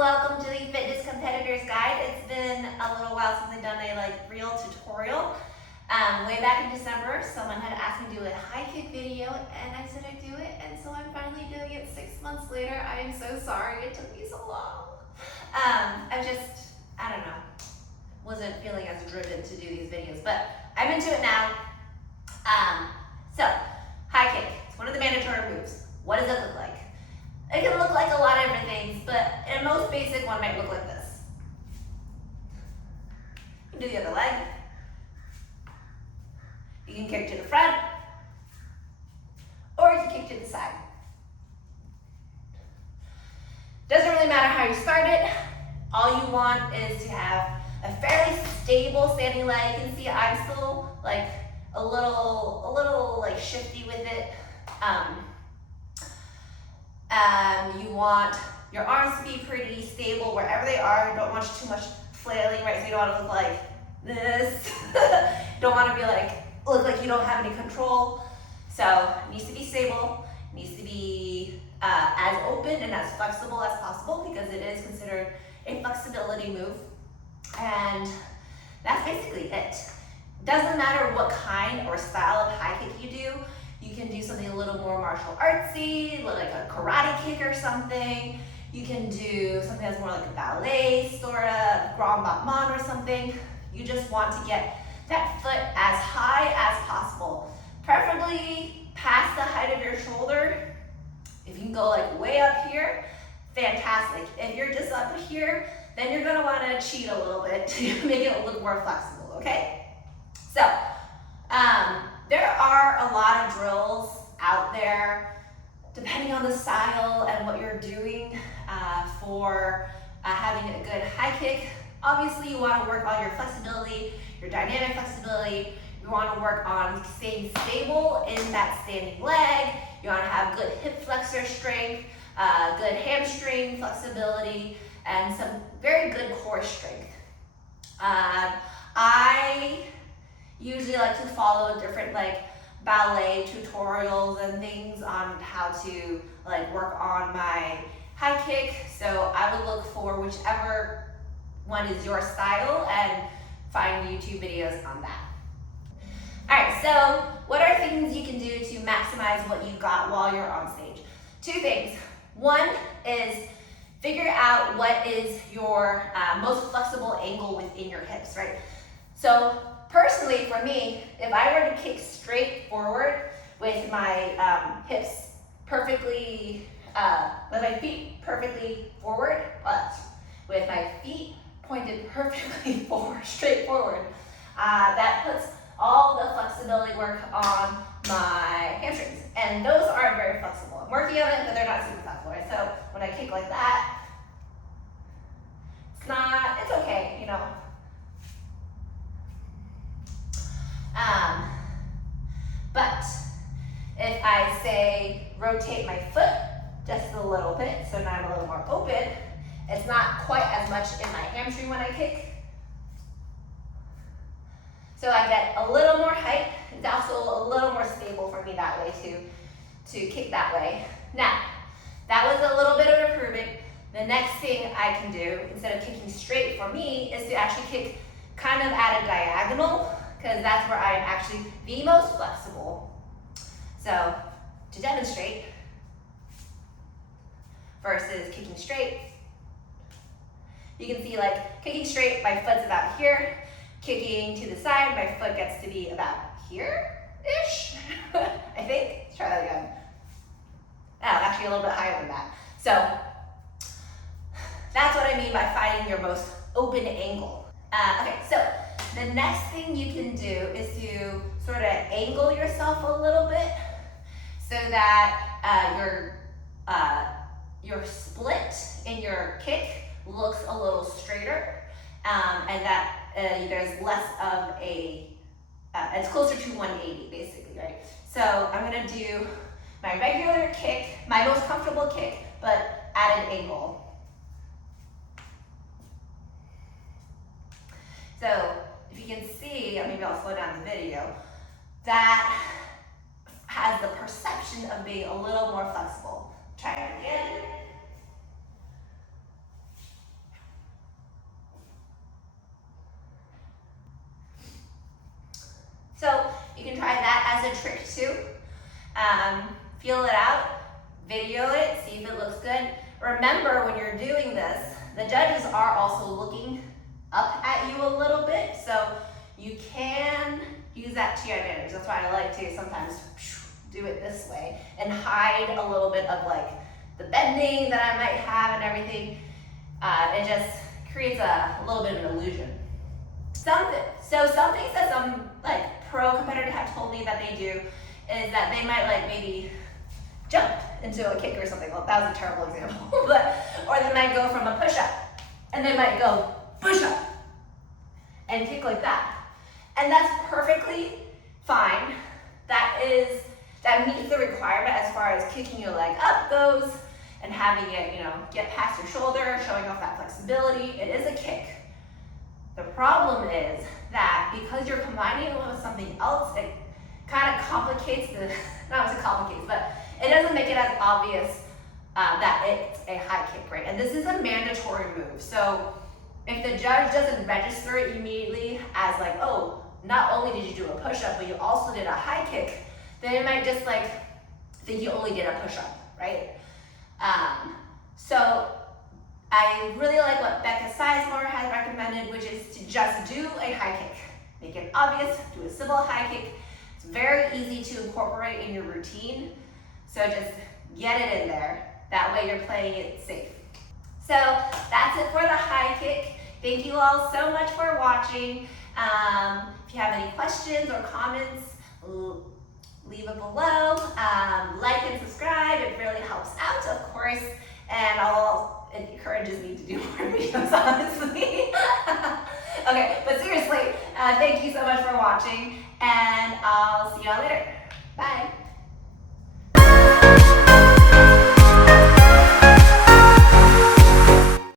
welcome to the Fitness Competitors Guide. It's been a little while since I've done a real tutorial. Way back in December, someone had asked me to do a high kick video, and I said I'd do it, and so I'm finally doing it 6 months later. I am so sorry it took me so long. I don't know, wasn't feeling as driven to do these videos, but I'm into it now. So, high kick, it's one of the mandatory moves. What does it look like? It can look like a lot of different things, but a most basic one might look like this. You can do the other leg. You can kick to the front, or you can kick to the side. Doesn't really matter how you start it. All you want is to have a fairly stable standing leg. You can see I'm still a little shifty with it. You want your arms to be pretty stable wherever they are. You don't want too much flailing, right? So you don't want to look like this. You don't want to be look like you don't have any control. So it needs to be stable. It needs to be as open and as flexible as possible because it is considered a flexibility move. And that's basically it. Doesn't matter what kind or style of high kick you do. You can do something a little more martial artsy, like a karate kick or something. You can do something that's more like a ballet, sort of, grand battement or something. You just want to get that foot as high as possible, preferably past the height of your shoulder. If you can go way up here, fantastic. If you're just up here, then you're gonna wanna cheat a little bit to make it look more flexible, okay? So, there are a lot of drills out there, depending on the style and what you're doing for having a good high kick. Obviously, you want to work on your flexibility, your dynamic flexibility. You want to work on staying stable in that standing leg. You want to have good hip flexor strength, good hamstring flexibility, and some very good core strength. I usually like to follow different ballet tutorials and things on how to work on my high kick. So I would look for whichever one is your style and find YouTube videos on that. All right, so what are things you can do to maximize what you got while you're on stage? Two things. One is figure out what is your most flexible angle within your hips, right? So personally, for me, if I were to kick straight forward with my hips perfectly, with my feet perfectly forward, but with my feet pointed perfectly forward, straight forward, that puts all the flexibility work on my hamstrings. And those aren't very flexible. I'm working on it, but they're not super flexible, right? So when I kick like that, it's okay, you know. But if I say rotate my foot just a little bit, so now I'm a little more open, it's not quite as much in my hamstring when I kick. So I get a little more height. It's also a little more stable for me that way to kick that way. Now, that was a little bit of improvement. The next thing I can do, instead of kicking straight for me, is to actually kick kind of at a diagonal, because that's where I am actually the most flexible. So, to demonstrate, versus kicking straight, you can see kicking straight, my foot's about here. Kicking to the side, my foot gets to be about here-ish, I think. Let's try that again. Oh, actually a little bit higher than that. So, that's what I mean by finding your most open angle. Okay, so the next thing you can do is to sort of angle yourself a little bit so that your split in your kick looks a little straighter, and that there's less of it's closer to 180 basically, right? So I'm gonna do my regular kick, my most comfortable kick, but at an angle. So if you can see, maybe I'll slow down the video, that has the perception of being a little more flexible. Try it again. can try that as a trick too. Feel it out, video it, see if it looks good. Remember, when you're doing this, the judges are also looking up at you a little bit, so you can use that to your advantage. That's why I like to sometimes do it this way and hide a little bit of like the bending that I might have and everything. It just creates a little bit of an illusion. Some things that some like pro competitors have told me that they do is that they might like maybe jump into a kick or something. Well, that was a terrible example, or they might go from a push-up and they might go push-up and kick like that. And that's perfectly fine. That meets the requirement as far as kicking your leg up goes and having it, get past your shoulder, showing off that flexibility. It is a kick. The problem is that because you're combining it with something else, it kind of complicates not as it complicates, but it doesn't make it as obvious that it's a high kick, right? And this is a mandatory move. So if the judge doesn't register it immediately as like, oh, not only did you do a push-up, but you also did a high kick, then it might just like think you only did a push-up, right? So I really like what Becca Sizemore has recommended, which is to just do a high kick. Make it obvious, do a simple high kick. It's very easy to incorporate in your routine. So just get it in there. That way you're playing it safe. So that's it for the high kick. Thank you all so much for watching. If you have any questions or comments, leave it below. Like and subscribe. It really helps out, of course. And it encourages me to do more videos, honestly. Okay, but seriously, thank you so much for watching, and I'll see y'all later. Bye.